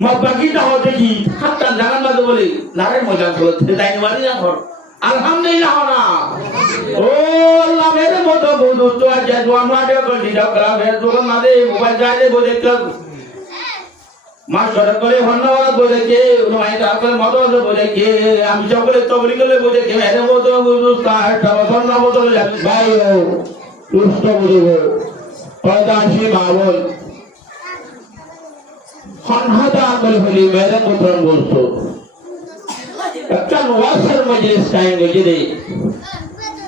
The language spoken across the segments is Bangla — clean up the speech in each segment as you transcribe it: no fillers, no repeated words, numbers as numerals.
বাকিটা হতে কি হাতটা জানার মাঝে বলে নারে মজা করতে যাইনি বাড়ি না ঘর আলহামদুলিল্লাহ না ও আল্লাহ মেরে মতো বন্ধু তো আজ দোয়া মাঠে বলি দাও করা বের দোকান মাঝে মোবাইল চাইলে বলে চল মাস্টার করে ধন্যবাদ বলে কে উনাই তারপরে মত বলে কে আমি সকলে তবলি করে বলে কে মেরে মতো বন্ধু তার ধন্যবাদ বলে যাবে ভাই সুস্থ বুঝবো পয়দাশি বাবল হনহাদা আমল হলি মেরে মতো বলতো একটা ওয়াসের মজলিস টাইম গেছে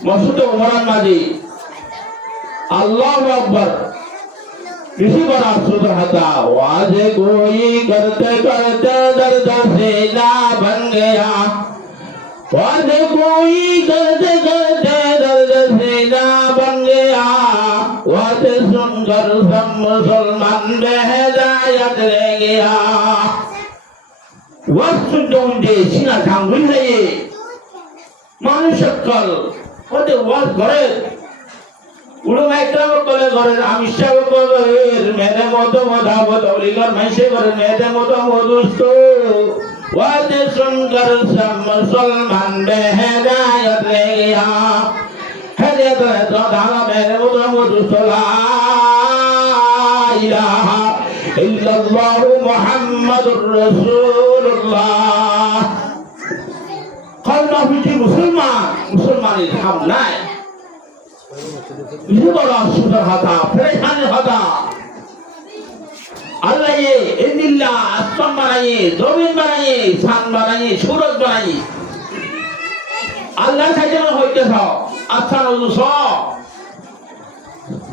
মসজিদ ওমরান মাঝে আল্লাহু আকবার किसी बड़ा सुधर था वाज कोई करते करते दर्द से ना बन गया वाज कोई करते करते दर्द से ना बन गया वाज सुनकर सब मुसलमान बेहदायत रह गया वक्त जोंदे सीना थांगुल है ये मानुष्य कल ওতে ওয়াজ করে উলমা ইকরাম বলে করে আমি সব বলে মেরে মত মদাবত অলিগর মাইসে করে মেরে মত মদুস্ত ওয়াজ সুনকর সব মুসলমান বেহেদায়ত রে গয়া হেদায়ত তো দানা মেরে মত মদুস্ত লা ইলাহা ইল্লাল্লাহ মুহাম্মাদুর রাসূলুল্লাহ কলমা বিটি মুসলমানের হাম নাই ये बड़ा सुधर था परेशान था अल्लाह ये इन्दिल्ला आसमान बनाइए जमीन बनाइए सान बनाइए सूरज बनाइए अल्लाह से जब होते था अच्छा न दूसरा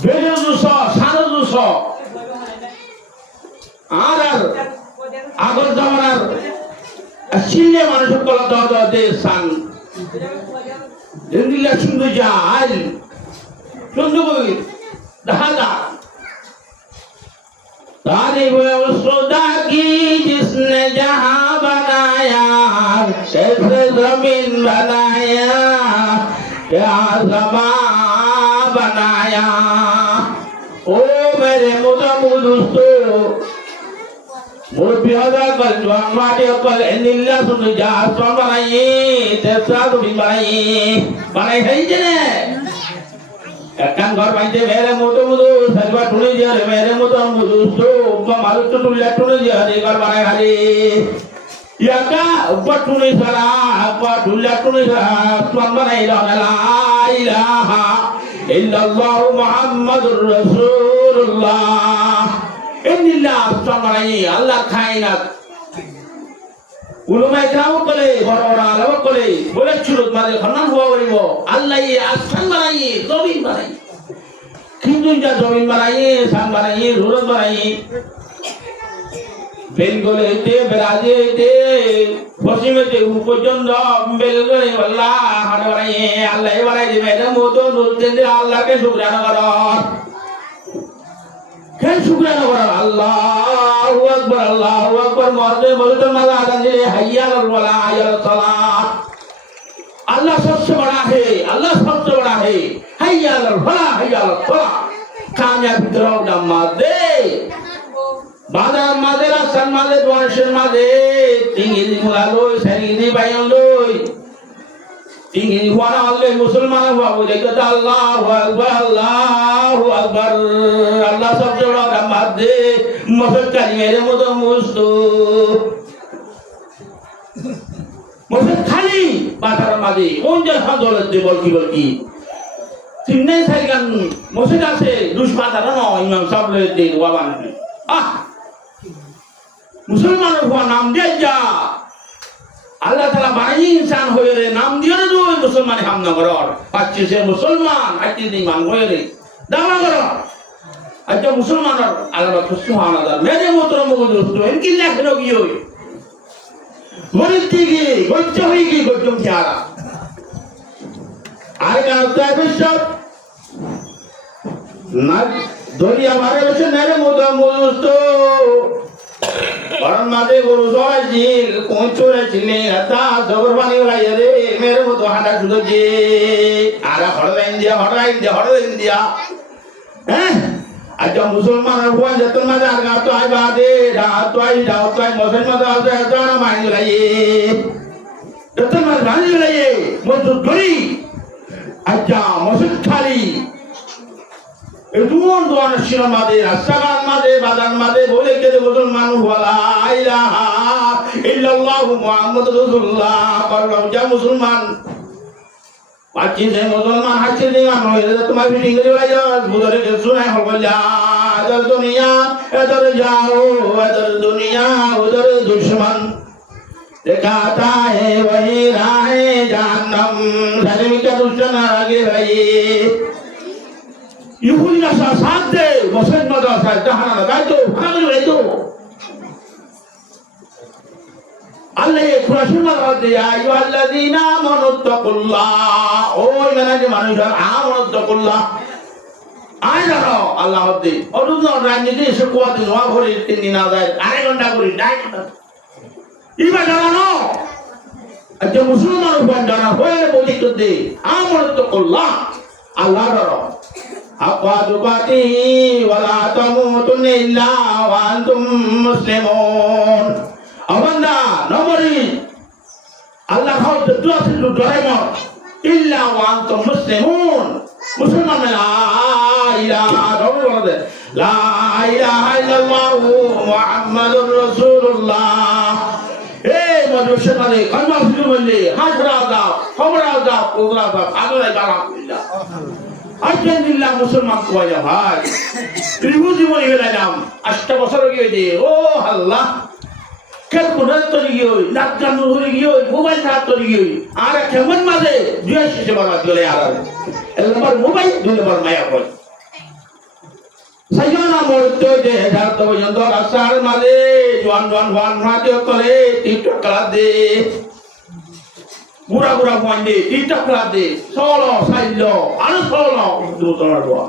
बेरे दूसरा सारे दूसरा आरार आगर जमानार चिल्ले मानुष को लगा दो दे सान इन्दिल्ला सुंदर जाल सुंदर दादा तारीफ खुदा की जिसने जहां बनाया कैसे जमीन बनाया क्या ज़मीन बनाया ओ मेरे दोस्तों मुर्बियादा कल जवान माटे कल इन्दिल्ला सुन जा आसमान बनाइए तेरा तो भी बनाई है जने একখান ঘর বাইতে মেরে মতো মতো সাজবা টুনে দিয়া রে মেরে মতো মুদুস্তো উব্বা মালু তো টুলে টুনে দিয়া রে ঘর বানাই খালি ইয়াকা উব্বা টুনে সারা উব্বা টুলে টুনে সারা সুবহান বানাই লা ইলাহা ইল্লাল্লাহু মুহাম্মাদুর রাসূলুল্লাহ ইন্নিল্লাহ সুবহান বানাই আল্লাহ খায়নাত উলামা ইকরাম বলে বড় বড় আলেম বলে সুরত মাঝে খনন হওয়া বলিব আল্লাহ আসমান বানাই জমিন বানাই কিন্তু যা জমিন বানাই সান বানাই রুরত বানাই বেলগলেতে ব্রাজিলেতে পশ্চিমেতে পর্যন্ত বেলগলে আল্লাহ হাড় বানাই আল্লাহ বানাই দিবে এর মতো নুরতে আল্লাহকে শুকরানা করো কেন শুকরানা করো আল্লাহু আকবার মরদে বলতে মালা আদান দিলে হাইয়া আলাল ওয়ালা হাইয়া আলাস সালাত अल्लाह सबसे बड़ा है अल्लाह सबसे बड़ा है hayya alal falah hayya alal falah कामयाबी तरफ नमाज़े बादल मादे रासन मादे दुआशन मादे tinggi mulaloi sehingga bayangoi tinggi wana Allah मुसलमान हुआ वो देखता Allahu Akbar Allah सबसे बड़ा नमाज़े मसद करी मेरे मुझे मुस्तो मसद खाली बाजार मादे उन्जल हाँ दौलत दे बल्कि तीन साइगन मसद आसे दुश्मन था ना इमाम साहब ले दे वाबान मुसलमान हुआ नाम दिया जा अल्लाह ताला बनाई इंसान होए रे नाम दिया ना जो मुसलमान हम ना करो अच्छे से मुसलमान अच्छे से ईमान होए रे दावा करो अच्छा मुसलमान अल्लाह का सुभान अल्लाह मेरे मोहतरम दोस्तों इनकी लाख रोगी होई वरिष्ठी गोच्च होगी गोच्चम क्या आरे का उत्तर बिशप ना दोरिया हमारे बच्चे मेरे मोहतरम दोस्तों orang mati guru soal jil, kuncur jilni, ada jawabani orang jadi, mere mutu handa sudah jil, ada orang India, আচ্ছা মুসলমানের ভুয়ান যেতন মাঝে আর গাতো আই বাদে দাওয়াই মসজিদ মাঝে আছে জানা মাইনি লাইয়ে যেতন মাঝে মাইনি লাইয়ে মসজিদ গরি আচ্ছা মসজিদ খালি এমন দোয়ান ছিল মাঝে রাস্তাঘাট মাঝে বাজার মাঝে বলে কেটে মুসলমান বলা ইলাহা ইল্লাল্লাহু মুহাম্মাদুর রাসূলুল্লাহ করলাম যা মুসলমান বাকি যে মুসলমান হাসি দিমান হয়ে তোমার মিটিং করে যাও বুঝরে কে শুনাই হল যা এদর দুনিয়া এদর যাও এদর দুনিয়া উদর দুশমন দেখাতা হে वही राहे जहन्नम धर्मी का दुश्मन आगे भाई ইহুদি নাসা সাথ দে মসজিদ মাদ্রাসা জাহানা লাগাই তো ভাঙা করে তো আল্লাহ কুরআন মারদে আইয়ুহাল্লাযীনা আমানুত্তাকুল্লাহ ও ইমানের মানুষরা আমানুত্তাকুল্লাহ আয় জানো আল্লাহ দে অরুণ রাজনীতি এসে কোয়া দিন ওয়া ভরে 3 দিন আদায় আড়াই ঘন্টা করে নাই ইবা জানো আচ্ছা মুসলমান উপর জানা হয়ে বলিত দে আমানুত্তাকুল্লাহ আল্লাহ ডরো আকাদুবাতি ওয়ালা তামুতুন্না ইল্লা ওয়া আনতুম মুসলিমুন আমন্দা নমরি আল্লাহ খাও দোয়া ছিল ডরাইমো ইল্লা ওয়া আনতুম মুসলিমুন মুসলমান লা ইলাহা ইল্লাল্লাহ লা ইলাহা ইল্লাল্লাহ মুহাম্মাদুর রাসূলুল্লাহ এই মজুসে মানে কলমা শুরু বললে হাজরা দাও খবরা দাও ওগরা দাও আল্লাহ আলহামদুলিল্লাহ আলহামদুলিল্লাহ মুসলমান কোয়া ভাই ত্রিভুজ জীবন গেলাম 8 বছর গিয়ে ও আল্লাহ কেন কোন তরি গিয়ে নাচ গান ধরে গিয়ে মোবাইল হাত তরি গিয়ে আর কেমন মাঝে দুই শেষে বাবা চলে আর নম্বর মোবাইল 2 নম্বর মায়া কর সাইয়না মরতে দে যাত পর্যন্ত রাস্তার মাঝে জোয়ান হাতে করে টিকটক করা দে বুড়া ফোন দে টিকটক করা দে সলো সাইলো আর সলো দুতলা দোয়া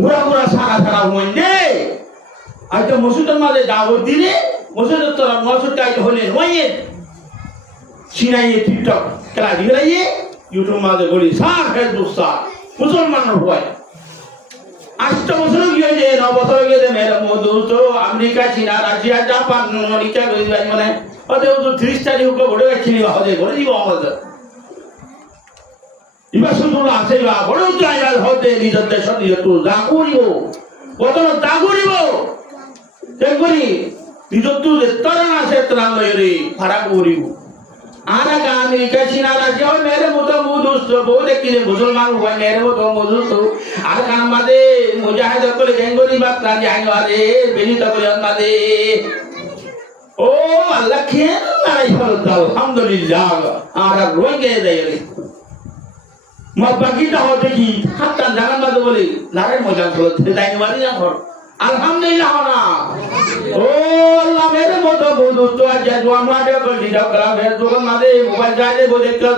বুড়া সারা ফোন দে আজকে মসজিদের মাঝে দাওয়াত দিলে মসজিদের তোরা মসজিদ কাজ হলে ওয়ে সিনাইয়ে টিকটক খেলা দিলাইয়ে ইউটিউব মাঝে বলি সার ফেসবুক সার মুসলমান হয় 8 বছর গিয়ে যে 9 বছর গিয়ে যে মেরে মধু তো আমেরিকা চীনা রাশিয়া জাপান আমেরিকা গই ভাই মানে ওদের তো 30 তারিখ উপরে বড় গেছিলি হবে বলে দিব আমাদের ইবা শুধু আছে বা বড় তো আইল হতে নিজের দেশ দিয়ে তো যা করিব কত তা করিব দেখবি নিজের তো তরণ আছে ত্রাণ লইরে ফারাক করিব आना का अमेरिका चीना राशिया और मेरे मुझे मुझ बोले कि मुसलमान हुआ मेरे वो तो मुझे तो आर खान मादे मुजाहिद को ले जेंगोली बात ना जाएंगे वाले बेनी तो कोई मादे ओ अल्लाह के नाई फलता अल्हम्दुलिल्लाह आर रोई के दे रे मत बाकी तो होते की हत्ता जान मादे बोले नारे मजा फलते जाएंगे वाली ना घर अल्हम्दुलिल्लाह ना ओ अल्लाह मेरे मोटो बुदु तो आज जवान मादे को दिदा करा भेर तो मादे मोबाइल जाले बोले कर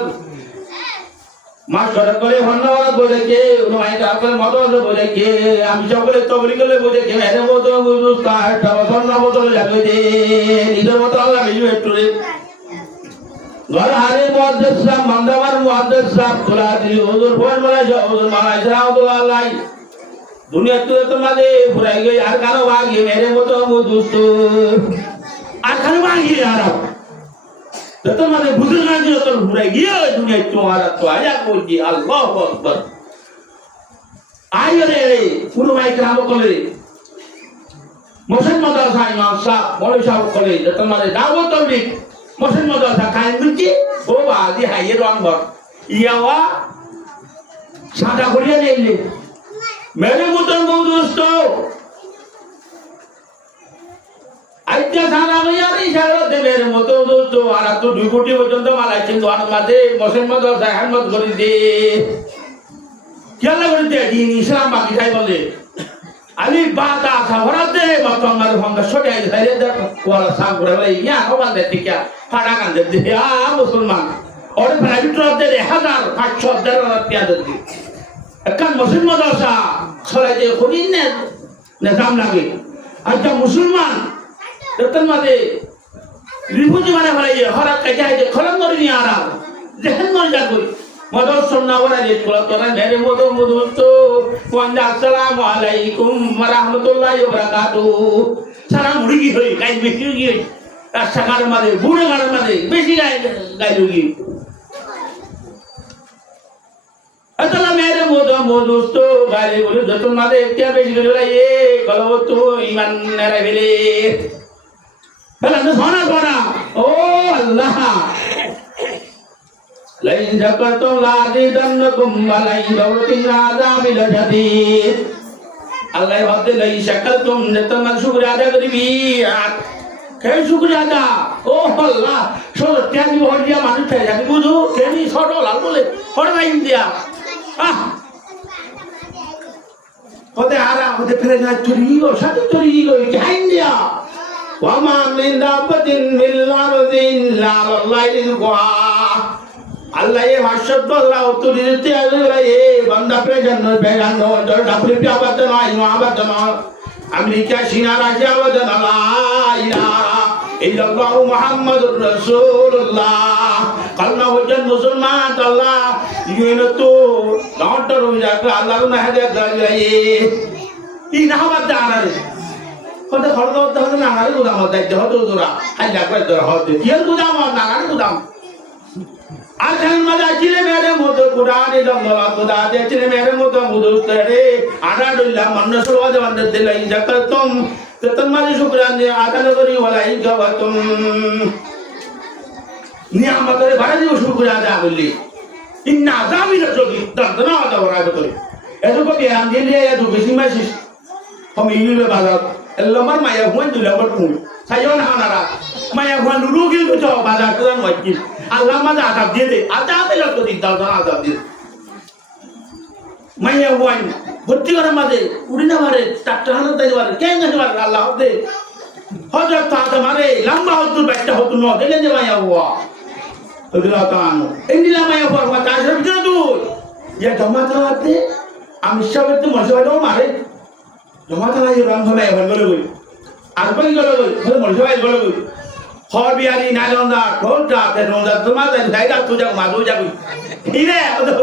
मास्टर करे धन्यवाद बोले के उन्होंने आपके मतो से बोले के हम সকলে তবলি করে बोले के मेरे मोटो बुदु ता तवसन ना बोले লাগে দে নিদর মতো আল্লাহ মিলবে একটু রে ঘর হারে মুআদ্দিস সাহেব মান্দাবার মুআদ্দিস সাহেব তোলা দিল হুজুর ফোন মারা যাও হুজুর মারা ইসরাউল্লাহ আল্লাহ दुनिया तो तुम्हारे बुराई गई यार कानो वागी मेरे वो तो वो दोस्तों यार कानो वागी यार तो तुम्हारे बुजुर्ग ने जो तो बुराई गया दुनिया तुम्हारा तो आया कोई जी अल्लाह अकबर आयो रे पुरो भाई कराबो कोले मोशन मदरसा इमाम साहब मौलवी साहब कोले तो तुम्हारे दावो तो भी मोशन मदरसा कान मिलती ओ बादी हाये रंग भर यावा सादा कोरिया ले ले मेरे मुतन बहुत दोस्तों आइत्या साना भैया नहीं शायद दे मेरे मुतन दोस्तों आना तो ड्यूटी वजन तो माला चिंतो आना माते मौसम में तो साहब मत करी दे क्या लग रही थी दीन इस्लाम बाकी साहब बोले अली बात आसा भरा दे मत हमारे हम का छोटे आए सारे दर वाला साहब बोले भाई यहाँ हो बंदे थी क्या फाड़ा कर दे यार मुसलमान और प्राइवेट ड्रॉप दे 1500 रुपया दे kan muslim madrasa salat je khudin ne nizam lagi aja musliman datang made ribu jmane bhai hara kaja je khalam mari ni ara jehen mari ja koi madrasa sunna wala je kola to na mere modo to আসসালামু আলাইকুম ওয়া রাহমাতুল্লাহি ওয়া বারাকাতুহু সারা মুড়ি হই গাই বেশি গই রাস্তাঘাট মাঝে বুড়ো ঘাট মাঝে বেশি গাই রুগী अतला मेरे मोदो मोदोस्तो गाले बोले जतन मादे क्या बेच गयो ये कलो तो ईमान नरे बेले भला न सोना ओ अल्लाह लाइन जकतो लाजिदन्नकुम वलाइन दौलतिन आजाबिल जदीद अल्लाह हदे लाई शकलतुम जतन मन शुक्र अदा करिबी কে শুকরিয়া আদা ও আল্লাহ সর ত্যাগী হরিয়া মানুষ চাই যাবি বুঝু কেনি সর লাল বলে হর নাই দিয়া ওতে আরা ওতে ফিরে যায় চুরিগো সাথে চুরিগো চাই দিয়া ওয়ামা মিন দাবাতিন মিল্লারদিন লা আল্লাহ রিজকুহা আল্লাহ এ মাশাদ আল্লাহ তুরি দিতে আল্লাহ এ বান্দা প্রেজন বেগান দর ডাবলি পিয়াবাত নয় নয়াবাত নয় আমেরিকা চীনা রাশিয়া বাদ লা ইলাহা ইল্লাল্লাহু মুহাম্মাদুর রাসূলুল্লাহ কালনা হজন মুসলমান আল্লাহ ইয়েনো তো নটর হই যাবে আল্লাহ না হাদে গায় ই না বাদ দাঁড়ারে কোতে খরদ হতে না আরে গুদাম দাইতে হতো তোরা আই লাগবে তোরা হতে কিল গুদাম না আরে গুদাম আজকাল মাঝে চিলে মেরে মতো কুরানি দমলা খুদা দে চিলে মেরে মতো মুদুস্তারে আড়া ডুল্লা মন্ন সুরওয়াদে বন্ধ দিলাই জাকাতুম ততন মাঝে শুকরান দে আদান করি ওয়ালাই গাওয়াতুম নিয়ামতের ভাড়া দিও শুকরিয়া আদা বললি ইন্না আযামি রাজুকি দরদনা আদা ওরাবে করে এত কো বিয়ান দিলে এত বেশি মাসিস কম ইউলে বাজার এল্লামার মায়া হুন দুলাবার কুম সাইয়ন হানারা মায়া হুন লুলুগিল তো বাজার কান ওয়াকিল আল্লাহ মাঝে আজাব দিয়ে দে আজাবে লাগতো দিন দরদনা আজাব দিয়ে মায়া হুন ভর্তি করে মাঝে উড়ি না মারে চারটা হানা তাই মারে কেন না মারে আল্লাহ দে হযরত তাতে মারে লম্বা হতো বাইটা হতো ন দিলে যে মায়া হুয়া আল্লাহ তাআলা ইন্দিলা মায়া হুয়া মা তাজর ভিতরে তুই ইয়া জমাতা আছে আমি সবের তো মজবাইও মারে জমাতা নাই রং হলে হল গই আর বই গল গই মজবাই গল গই হর বিয়ারি নাইলন্দা ঢোলটা তে নন্দা তোমা দাইদা তুজা মাদু যাবি ইরে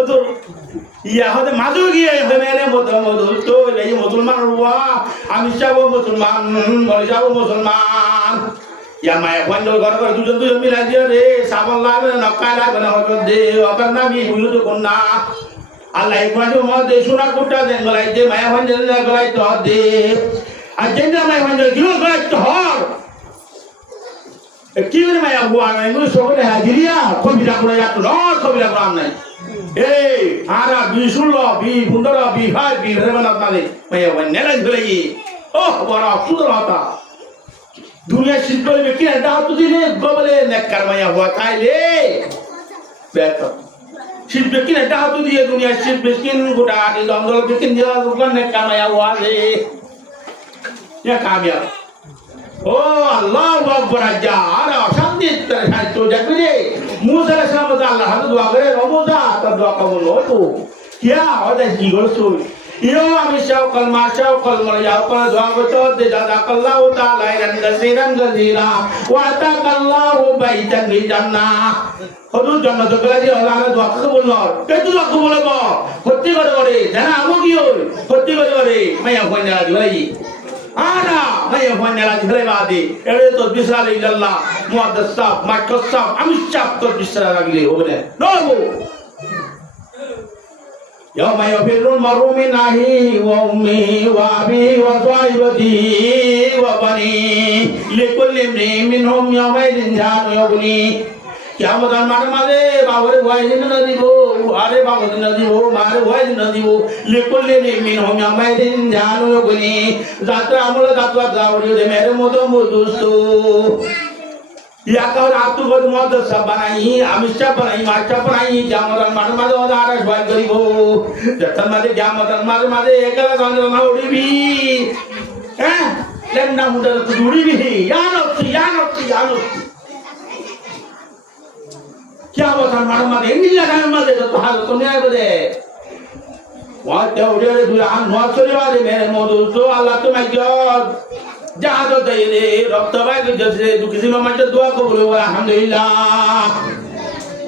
তো ইয়া হতে মাদু গিয়ে মেরে মতো মধু তো এই মুসলমান রুয়া আমি যাব মুসলমান মরে যাব মুসলমান ইয়া মায়া বন্ধ ঘর ঘর দুজন মিলা দিয়ে রে সাবল লাগবে না কাই লাগবে না হতে দে অকার নামি বুঝু তো কোনা আল্লাহ ইবাদু মদে সোনা কুটা দেন গলাই দে মায়া বন্ধ গলাই তো দে আর যেটা মায়া বন্ধ দিও গলাই তো হর কি করে মায়া হুয়া নাই মুই সকলে হাজিরিয়া কবিরা করে যাত ন কবিরা করাম নাই এই আরা 2016 2015 25 20 আপনারে মায়া বন্ধ নাই ধরে ও বড় সুন্দর হতা দুনিয়া শিল্পের ব্যক্তি এটা তো দিনে গোবলে নেককার মায়া হুয়া খাইলে বেটা শিল্পে কিনে এটা তো দিয়ে দুনিয়া শিল্পে কিন গোটা আদি জঙ্গল কিন দিয়া দোকান নেককার মায়া হুয়া রে ইয়া কামিয়া ও আল্লাহু আকবার আজা আরে অশান্তি করে সাইতো যাবি রে মুসা আলাইহিস সালাম আল্লাহ হাতে দোয়া করে রমজা তা দোয়া কবুল হতো কিয়া ওদা কি করছো ইয়ো আমি শাও কলমা যাও করে দোয়া করতে দে জাযাকাল্লাহু তাআলা ইরান গাজিরা ওয়া তাকাল্লাহু বাইতান ফিল জান্নাহ হুজুর জান্নাত গলা দি আল্লাহ দোয়া কবুল নর কে দোয়া কবুল হবো সত্যি করে জানা আমো কি হই সত্যি করে মাইয়া কইনা দিলাই আরা মাইয়া কইনা দিলাই বাদে এরে তো বিসরাল ইল্লাল্লাহ মুআদ্দাস সাহ মাকসাদ সাহ আমি চাপ তো বিসরা লাগলে হবে না নবো يوم يفر المرء من أخيه وأمه وأبيه وصاحبته وبنيه لكل امرئ منهم يومئذ شأن يغنيه কিয়ামতের মাঠে বাবরে ভয় না দিব আরে বাবরে না দিব মারে ভয় না দিব লিকুল্লি মিনহুম ইয়ামাইদিন জানু গুনি যাত্রা আমল যাত্রা দাওরি দে মেরে মতো মুদুস্তু ইয়া কার আতু গদ মদ সব বানাই আমিষা বানাই মাছা বানাই কিয়ামতের মাঠে ওদারে ভয় করিব যতন মাঝে কিয়ামতের মাঝে একলা গঞ্জ না উড়িবি হ্যাঁ লেন্না মুদা তো উড়িবি ইয়ানো क्या बता मारे एंडिंग लगाने मारे तो हाल तो नहीं बदे वहाँ क्या उड़े रे दुआ नौर चले वाले मेरे मोदूस तो अल्लाह तो मैं क्या जहाँ तो दे रे रब्ता भाई के जैसे तू किसी में मत दुआ को बोले वाला अल्हम्दुलिल्लाह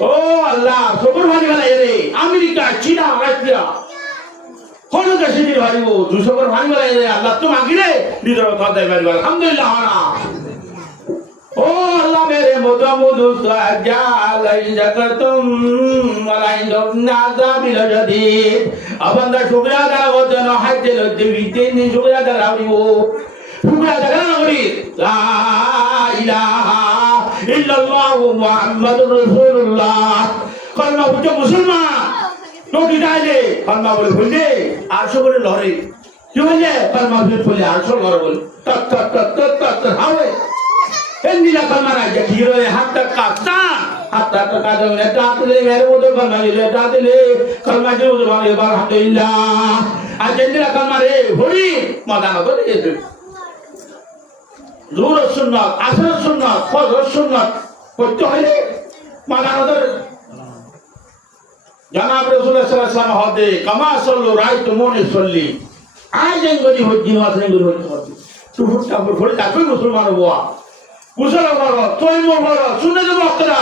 ओ अल्लाह सुपर वाली वाला ये रे अमेरिका चीना रशिया কোন কাছে দিতে পারিব 200 করে ভাঙি বলে আল্লাহ তো মাগিলে নিজের কথা পারিব আলহামদুলিল্লাহ না ও আল্লাহ মেরে মধু মধু সাজালাই জাকাতুম ওয়ালাইন্দুম নাযাবিল জাদিদ আবান্দা শুকরিয়া দাও যেন হাজে লজ্জে বিতেনি শুকরিয়া দাও শুকরিয়া দাও করি লা ইলাহা ইল্লাল্লাহু মুহাম্মাদুর রাসূলুল্লাহ কলমা বুঝে মুসলমান নোটি দাইলে কলমা বলে বললে 800 বলে লরে কি বললে কলমা বলে 800 লরে বলে তত তত তত হাওয়ে এন্দিলা কলমারা যে হিরোয়ে হাতটা কাটতা হাতটা কাটে নেতা দিলে মেরে মতো কলমা দিলে নেতা দিলে কলমা দিয়ে বলে আলহামদুলিল্লাহ আজ এন্দিলা কলমারে হরি মাদানা করে দিয়েছে জোর সুন্নাত আসর সুন্নাত ফজর সুন্নাত করতে হইলে মাদানাদের জনাব রাসূলুল্লাহ সাল্লাল্লাহু আলাইহি ওয়াসাল্লাম হদে কামা সাল্লু রাইতুমুনি সাল্লি আইজেন গদি হজ্জি ওয়াসেন গদি হজ্জি সুফুটটা করে তাকে মুসলমান হওয়া কুশল করো তৈম করো শুনে দেবো আপনারা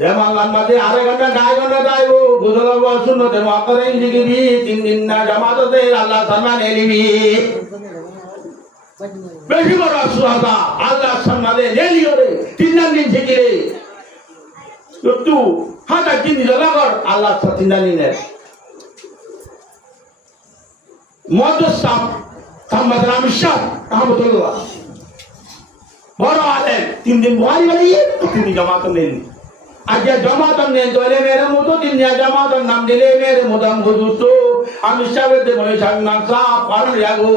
যেমন মাঝে 2.5 ঘন্টা 2.5 ঘন্টা যাইব কুশল করো শুনে দেবো আপনারা লিখিবি 3 দিন না জামাতে আল্লাহ সম্মান এলিবি বেশি বড় সুহাদা আল্লাহ সম্মানে নেলিও রে 3 দিন থেকে একটু হাতা চিনি জলাগর আল্লাহ 3 দিনের মুহাদ্দিস সাম্মাদ রামিশাহ রহমাতুল্লাহ বড় আলেম 3 দিন বুহারি বানিয়ে 3 দিন জামাত নেন আজ জামাত নেন তোলে মেরে মতো 3 দিন জামাত নাম দিলে মেরে মুদাম গুজুতো আমি সাবেতে বলে জান্নাত সা পার যাগো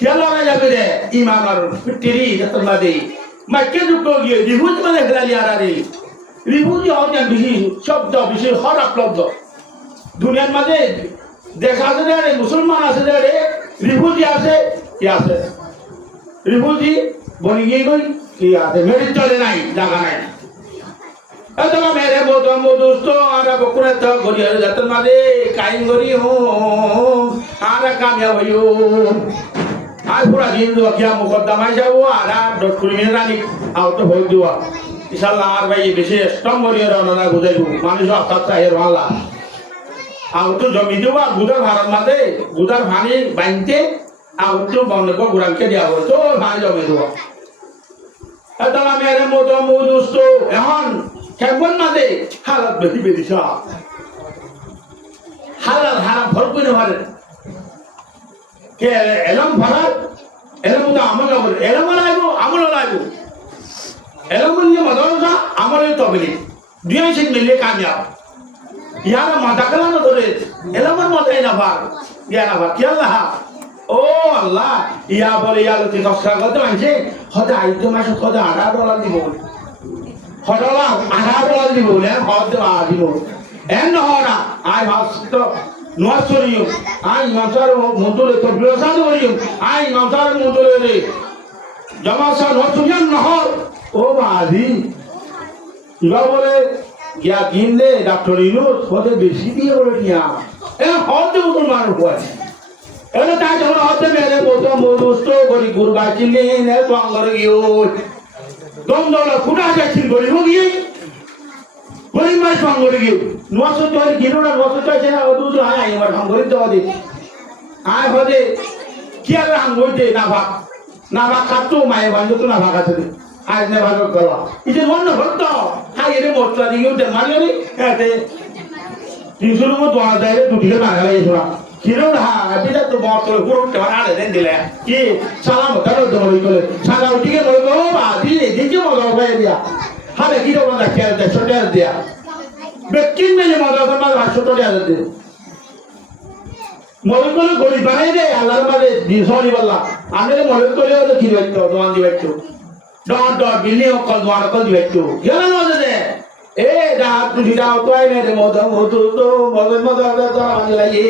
খেলা যাবে রে ঈমান আর ফিটরি যতনা দেই মাকে দুটো গিয়ে রিহুজ মানে গলালি আরারে রিহুজ হতে বেশি শব্দ বেশি হরফ লব্ধ দুনিয়ার মাঝে দেখা আছে রে মুসলমান আছে রে রিহুজি আছে কি আছে রিহুজি বনি গিয়ে গই কি আছে মেরে চলে নাই জায়গা নাই এত মেরে মতো দোস্ত আর বকুরে তো গড়িয়ে যতন মাঝে কাইন গড়ি হো আর কামিয়াব হইও আর পুরা দিন কিয়া মুকদ্দমায় যাবো আর 10 মিনিট রানি আউট হয়ে দিওয়া ইনশাআল্লাহ আর ভাই বেশি স্ট্রং গড়িয়ে রওনা বুঝাইব মানুষ আস্তে আস্তে ভালো আউট জমি দেওয়া গুদার ভাড়ার মাঝে গুদার ভানি বাইনতে আউট বন্ধ করে গুড়ানকে দেওয়া হলো তো ভাই জমে দেওয়া এত মেরে মতো দোস্ত এখন কেমন মাঝে হালাত বেশি বেশি হালাল হারাম ভর করে ভারে কে এলম ভাড়াত এলম তো আমল লাগবে এলম লাগবো আমল লাগবো এলম নিয়ে মাদ্রাসা আমল তবলি দুই সিং মিলে কামিয়াব ইয়ার মাথা কালানো ধরে এলমের মাথায় না ভাগ ইয়া না ভাগ কি আল্লাহ ও আল্লাহ ইয়া বলে ইয়া লোকে কষ্ট করতে মানছে হতে আইতে মাসে হতে $18 দিব $18 দিব না হতে দিব এন হরা আই হাসতো নোয়াসরিও আই মাসার মুদলে তো বিরসাদ করিও আই মাসার মুদলে রে জামাসা নোয়াসরিয়ান নহর ও বাদি ইবা বলে ইয়া গিনলে ডক্টর ইনুস হতে বেশি দিয়ে বলে নিয়া এ হতে মুসলমান হয় এলে তাই যখন হতে মেরে মতো দোস্ত করি গুরবা চিনলে নে তো আঙ্গর গিও দম দলা ফুটা যাচ্ছিল গরি গিয়ে গরি মাই আঙ্গর গিও নোয়াসো তো গিনো না নোয়াসো তো আছে না ও দুটো আয় আমার আঙ্গরি তো দে আয় হতে কি আর আঙ্গরতে না ভাগ কাটতো মায়ে বান্ধব তো না ভাগ আছে আজ নে ভাগ করবা ইতে মন না হতো হাই রে মোটলা দিও তে মারিও এতে 300 মতো দোয়া দেয় দুটিকে মারা লাগে শোনা কিরো না বিটা তো বড় করে পুরো টানা দেন দিলে কি সালাম করো তো বলি বলে সালাম দিকে বলবো বা দিয়ে দিকে মজা হয়ে দিয়া হাতে কিরো বন্ধা খেলতে ছোটে দিয়া বেকিন মেলে মজা তোমার ছোটে দিয়া দে মনে করে গলি বানাই দে আল্লাহর মাঝে দিছনি বললা আমি মনে করে হলো কি হইতো দোয়ান দিবাইতো ডট বিলি কল দোয়ান কল দিবাইতো গেল মজা দে এ দা তুই দাও তো আই মেরে মজা মতো তো মজা তো আমি লাগে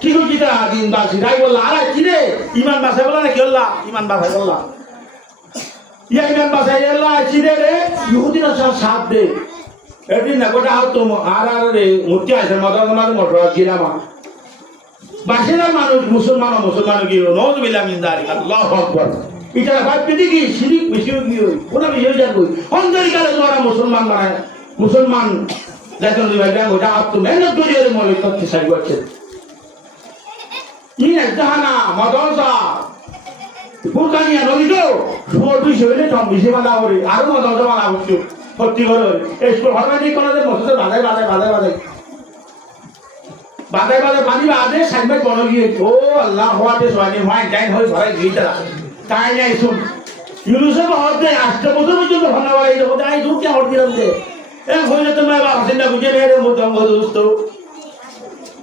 কি কইতা দিন বাসি রাই বললা আরে কি রে ইমান বাসাই বললা না কি বললা ইমান বাসাই বললা ইয়া ইমান বাসাই এলা কি রে ইহুদিরা সব সাথ দে এদিন না গোটা তো আর রে মূর্তি আছে মদন মোটর গিরামা বাসিরা মানুষ মুসলমান কি নওজুবিল্লাহ মিন যালিক আল্লাহু আকবার এটা বাদ দিদি কি শিরিক বেশি কি হই কোন বিষয় জানবো অন্তরিকালে যারা মুসলমান বানায় মুসলমান দেখুন ভাইরা ওটা আপনি মেহনত করে মনে করতে চাই করছেন ইন জাহানা মাদ্রাসা পুরকানিয়া নদী তো সুবর্ণ সেবেলে কম বেশি বাধা করে আরো মাদ্রাসা বাধা হচ্ছে ভর্তি করে এই স্কুল হরমানি কোনদের মধ্যে বাধাই বাধাই বাধাই বাধাই বাধাই বাধাই পানি বাদে সাইড বড় গিয়ে ও আল্লাহ হওয়াতে সোয়ানি মাইন টাইম হয়ে ভরাই গিয়ে তাই নাই শুন ইউনুসেফ হতে 8 বছর পর্যন্ত ভাঙা বাড়াই দেবো তাই দূর কে হট দিলাম যে এক হইলে তুমি বাসিন্দা বুঝে মেরে মতো দোস্ত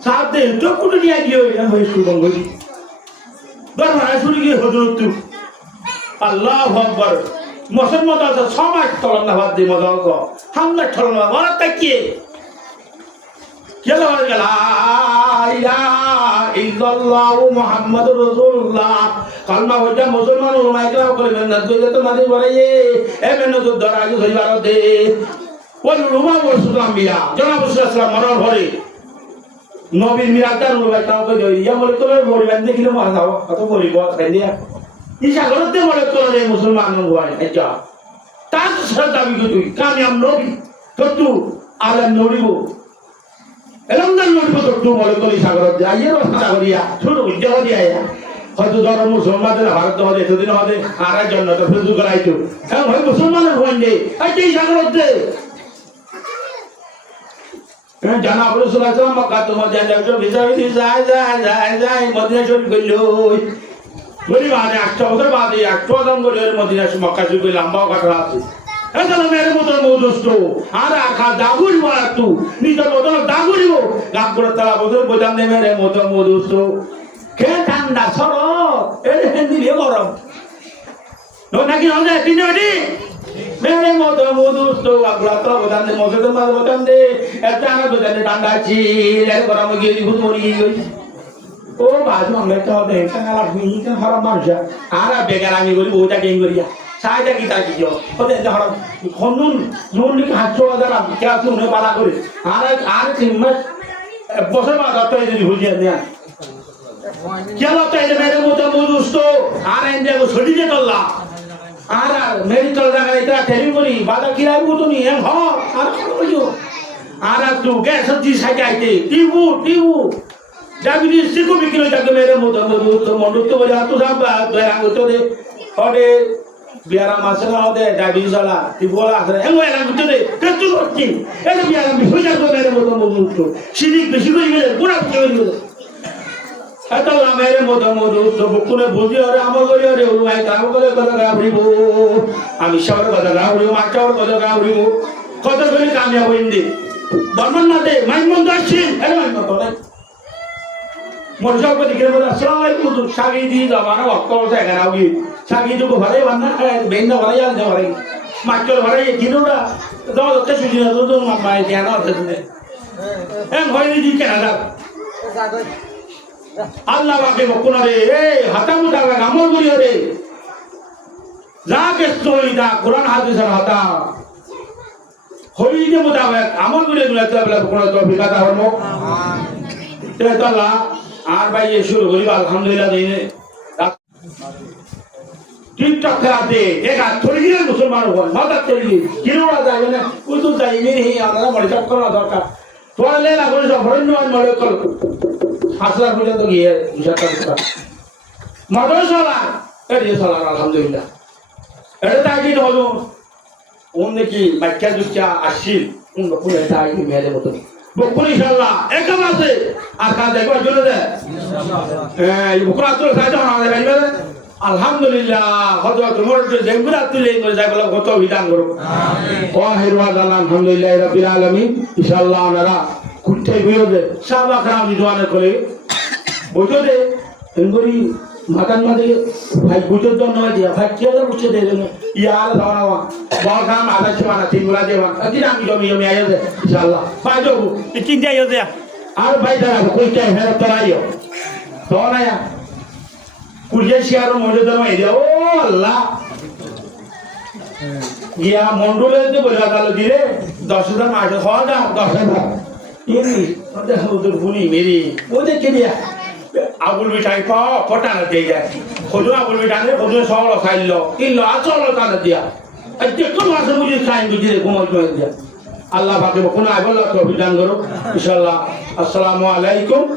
সাথে চোখ কুটে নিয়ে গিয়ে হয়ে স্কুল বন্ধ করি দর ভাড়া শুরু গিয়ে হজরত তু আল্লাহ আকবার মুসলমান আছে সমাজ তলনা বাদ দিয়ে মজা হামলা ছলনা মারা তাকিয়ে কেলা গেলা ইলা ইল্লাল্লাহু মুহাম্মাদুর রাসূলুল্লাহ কালমা হইতা মুসলমান ওলামায়ে কেরাম করে মেহনত করে তো মাঝে বড়াইয়ে এ মেহনত দরাজ হইবার দে ওই রুমা ওয়াসুল আম্বিয়া জনাব সাল্লাল্লাহু মরার ঘরে নবীর মিরাদার ওলামায়ে কেরাম কই ইয়া বলে তো বড়ি বান্ধে কিলো মারা যাও কত বড়ি বড় খাইলিয়া ইসা করতে বলে তোরে মুসলমান হয় আচ্ছা তার সাথে দাবি তুই কামিয়াব নবী তো তুই আলেম নবীবো এলমদার নবী তো তুই বলে তোর সাগর যাইয়ে রাস্তা করিয়া ছোট উজ্জ্বল দিয়া হয়তো ধর মুসলমানদের ভারত হবে এতদিন হবে আর জন্য তো ফেসবুক করাইতো হ্যাঁ ভাই মুসলমানের হইন দে এই সাগর দে জানা রাসূলুল্লাহ সাল্লাল্লাহু আলাইহি মক্কা তো মধ্যে যাও বিজাবি যায় মদিনা শরীফ গইল বলি মানে 8 বছর বাদে 8 বছর করে মদিনা মক্কা শরীফ লম্বা কথা আছে এতলা মেরে মতো মৌদস্ত আর আখা দাগুড়ি মার তু নিজের মতো দাগুড়িব গাবগুড়া তালা বছর বোঝান দে মেরে মতো মৌদস্ত কে ঠান্ডা সর এই হিন্দি গরম নাকি হবে তিনটি মেরে মতো মৌদস্ত গাবগুড়া তালা বোঝান দে মতো মার বোঝান দে একটা আমার বোঝান দে ঠান্ডা ছিল এর গরম গিয়ে ভূত মরি গই ও বাজু আমরা তো হবে কালা ভুই কা হারাম মানুষ আর বেগার আমি বলি ওটা গেম করিয়া সাইডা কি তা কি ওতে হারাম খনুন নুন নি হাত হাজার আমি কে আছে উনি বালা করে আর 3 মাস বছর বাদ তো এই ভুলিয়া দেয়া কেন তো এই মেরে মতো বুঝুস তো আর এন্ডে ছড়ি দে তোলা আর মেরি তোলা জায়গা এটা টেলিং করি বাদা কি রাখবো তুমি এম হ আর কইও আর তুই গ্যাস সবজি সাইডে আইতে টিবু ডাবিদি সিকো বিকিলো জায়গা মেরে মতো বুঝুস তো মন্ডু তো বলে তো সব দয়া করতে দে ওরে biara masalah ada dari salah dibola ada yang mana betul deh ketul hati itu biara bisa jadi mere motor itu sidik besi kau ini kurang kau ini itu lah mere motor itu bukannya buji orang amal kau ini orang kamu kau kau beribu kami siapa kau beribu macam kau beribu kau beri kami apa ini barman nade main mondashin ada main mondor Morjak pada kira pada Assalamualaikum tu sagi di zaman waktu saya kan lagi sagi tu kau hari mana benda hari yang jauh hari macam hari kini dah dah tu suci dah tu mampai tiada ada tu hari ni di Canada Allah bagi bukan ada hatam tu dah ngamal beri ada Zak story dah Quran hadis ada hari ni muda amal beri tu lah tu bela bukan tu berkata hormo Tiada lah আর ভাই এ শুরু করি আলহামদুলিল্লাহ দিনে টিকটক খেলাতে এক হাত ধরে গিয়ে মুসলমান হন মাথা চলে গিয়ে কিনোড়া যাবে না উদু যাইবে হে আপনারা মনে সব করা দরকার তোয়ালে না করে সব হরণ্য মনে কর হাসলার পর্যন্ত গিয়ে বিষয়টা মাদ্রাসালা এই সালাম আলহামদুলিল্লাহ এটা তাই হলো ওন দেখি বাচ্চা দুচ্চা আসিল কোন কোন এটা আইনি মেলে মতো বকুল ইনশাআল্লাহ একদম আছে আর কাজ দেখো চলে যায় এই বকুল আত্র সাইতে না দেখাইবে আলহামদুলিল্লাহ হযরত ওমর জেগুরা তুলে করে যাইবলা কত বিধান করো আমিন ওয়া হিরওয়া আলহামদুলিল্লাহ রাব্বিল আলামিন ইনশাআল্লাহ আপনারা কুটে বিরোধে সাহাবা کرام রিজওয়ানে করে বুঝো দে এনগরি মাতান মাদে ভাই বুঝো তো নয় দিয়া ভাই কি হলো বুঝে দে ইয়ার দাওয়া বাগাম আদা চওয়ানা তিনগুলা দেবা আদি আমি জমি আইও দে ইনশাআল্লাহ ভাই দেবো তিন যাইও দে আর ভাই দাঁড়া কইতে হের তরাইও তো না কুলিয়া শিয়ার মজে তো মাই দে ও আল্লাহ ইয়া মন্ডলে যে বলা গেল দিরে 10000 মাস খাওয়া দাও 10000 ইনি ওদের হুজুর ভুলি মেরি ওদের কে দিয়া আবুল মিঠাই পাও পটানা দিয়ে যায় খোঁজো আবুল মিঠাই খোঁজো সবল খাইল কিনলো আসল টানা দিয়া আজকে কোন মাসে বুঝি খাইন বুঝি রে ঘুমাই করে দিয়া আল্লাহ পাকে কোনো আইবল্লাহ তৌফিক দান করুক ইনশাআল্লাহ। আসসালামু আলাইকুম।